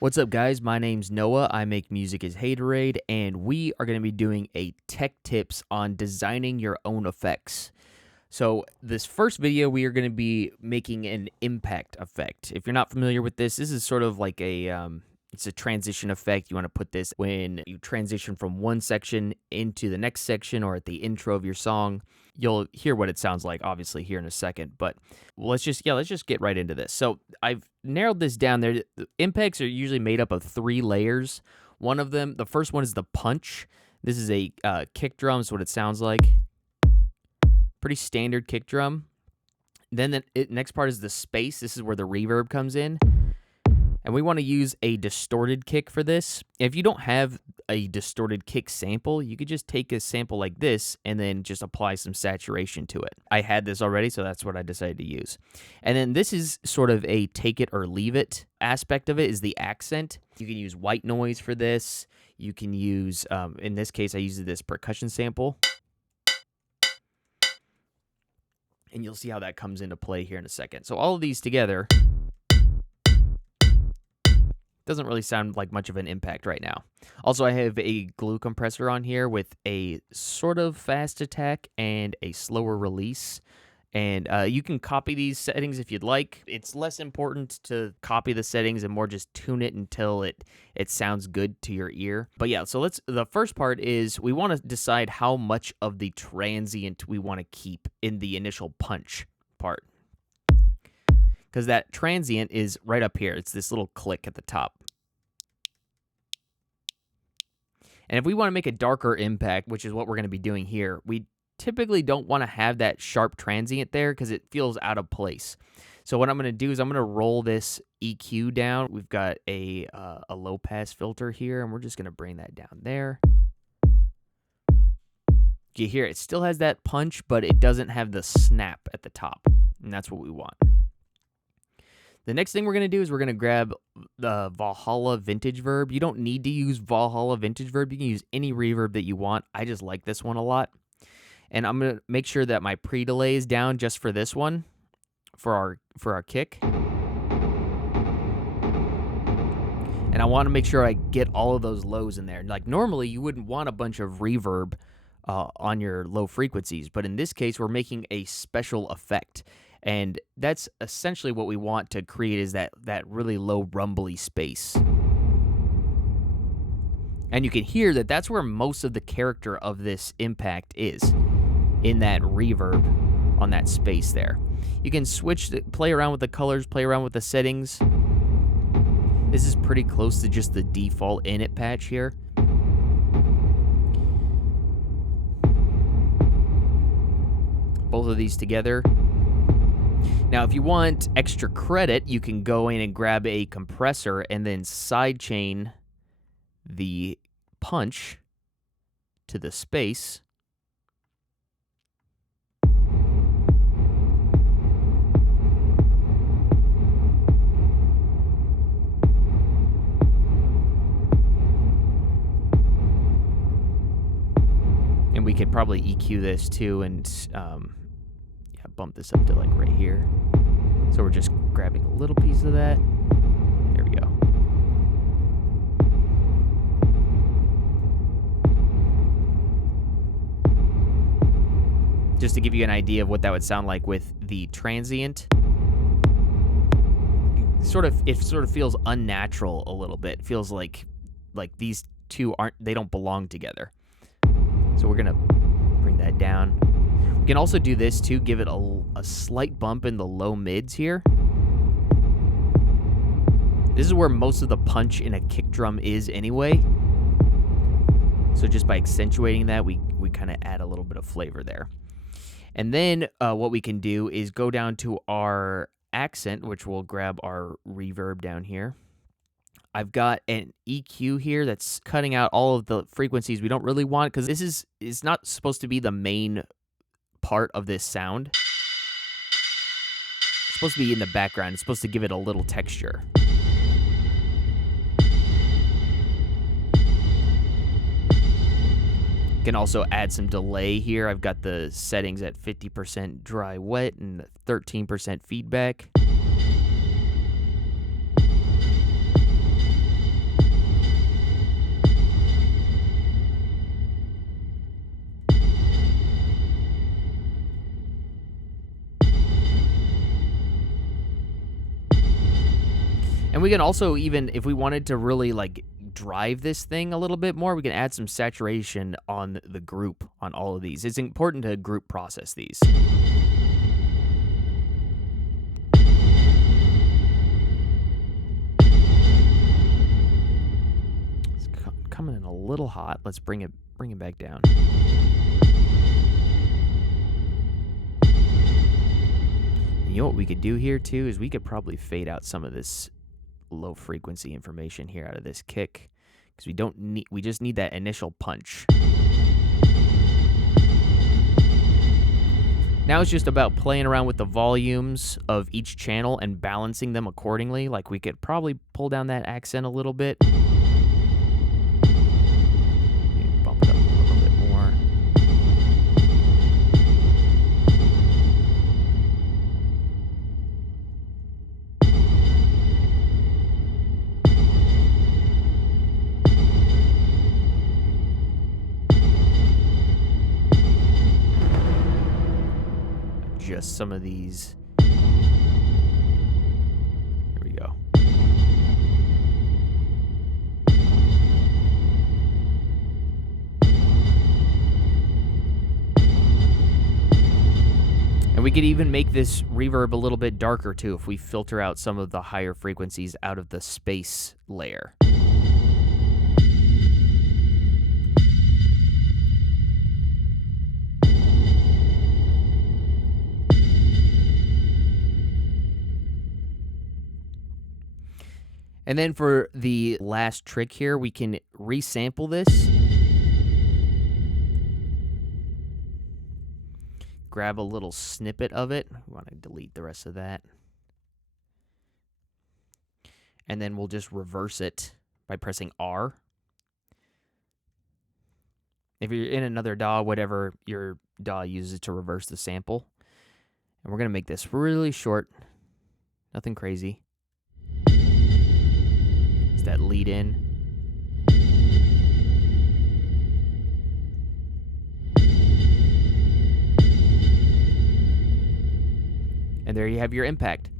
What's up, guys? My name's Noah. I make music as Haterade, and we are going to be doing a tech tips on designing your own effects. So this first video, we are going to be making an impact effect. If you're not familiar with this is sort of like it's a transition effect. You want to put this when you transition from one section into the next section or at the intro of your song. You'll hear what it sounds like, obviously, here in a second. But let's just get right into this. So I've narrowed this down. The impacts are usually made up of 3 layers. One of them, the first one is the punch. This is a kick drum, is what it sounds like. Pretty standard kick drum. Then the next part is the space. This is where the reverb comes in. And we want to use a distorted kick for this. If you don't have a distorted kick sample, you could just take a sample like this and then just apply some saturation to it. I had this already, so that's what I decided to use. And then this is sort of a take it or leave it aspect of it, is the accent. You can use white noise for this. You can use, in this case, I used this percussion sample. And you'll see how that comes into play here in a second. So all of these together doesn't really sound like much of an impact right now. Also, I have a glue compressor on here with a sort of fast attack and a slower release. And you can copy these settings if you'd like. It's less important to copy the settings and more just tune it until it sounds good to your ear. But yeah, so the first part is we want to decide how much of the transient we want to keep in the initial punch part. Because that transient is right up here. It's this little click at the top. And if we want to make a darker impact, which is what we're going to be doing here, we typically don't want to have that sharp transient there because it feels out of place. So what I'm going to do is I'm going to roll this EQ down. We've got a low pass filter here, and we're just going to bring that down there. You hear it still has that punch, but it doesn't have the snap at the top, and that's what we want. The next thing we're going to do is we're going to grab the Valhalla Vintage Verb. You don't need to use Valhalla Vintage Verb. You can use any reverb that you want. I just like this one a lot. And I'm going to make sure that my pre-delay is down just for this one, for our kick. And I want to make sure I get all of those lows in there. Like normally you wouldn't want a bunch of reverb on your low frequencies, but in this case we're making a special effect. And that's essentially what we want to create, is that really low rumbly space. And you can hear that that's where most of the character of this impact is, in that reverb on that space there. You can play around with the colors, play around with the settings. This is pretty close to just the default init patch here. Both of these together. Now, if you want extra credit, you can go in and grab a compressor and then sidechain the punch to the space. And we could probably EQ this too and bump this up to like right here. So we're just grabbing a little piece of that. There we go. Just to give you an idea of what that would sound like with the transient. It sort of feels unnatural a little bit. It feels like these two don't belong together. So we're gonna bring that down. You can also do this too, give it a slight bump in the low mids here. This is where most of the punch in a kick drum is anyway. So just by accentuating that, we kind of add a little bit of flavor there. And then what we can do is go down to our accent, which we'll grab our reverb down here. I've got an EQ here that's cutting out all of the frequencies we don't really want, because this is not supposed to be the main part of this sound. It's supposed to be in the background. It's supposed to give it a little texture. You can also add some delay here. I've got the settings at 50% dry wet and 13% feedback. And we can also, even if we wanted to really like drive this thing a little bit more, we can add some saturation on the group on all of these. It's important to group process these. It's coming in a little hot. Let's bring it back down. And you know what we could do here too is we could probably fade out some of this low frequency information here out of this kick, because we just need that initial punch. Now it's just about playing around with the volumes of each channel and balancing them accordingly. Like we could probably pull down that accent a little bit. Bump it up a little bit more. Adjust some of these. Here we go. And we could even make this reverb a little bit darker too if we filter out some of the higher frequencies out of the space layer. And then for the last trick here, we can resample this. Grab a little snippet of it. We want to delete the rest of that. And then we'll just reverse it by pressing R. If you're in another DAW, whatever your DAW uses to reverse the sample. And we're going to make this really short. Nothing crazy. It's that lead in. And there you have your impact.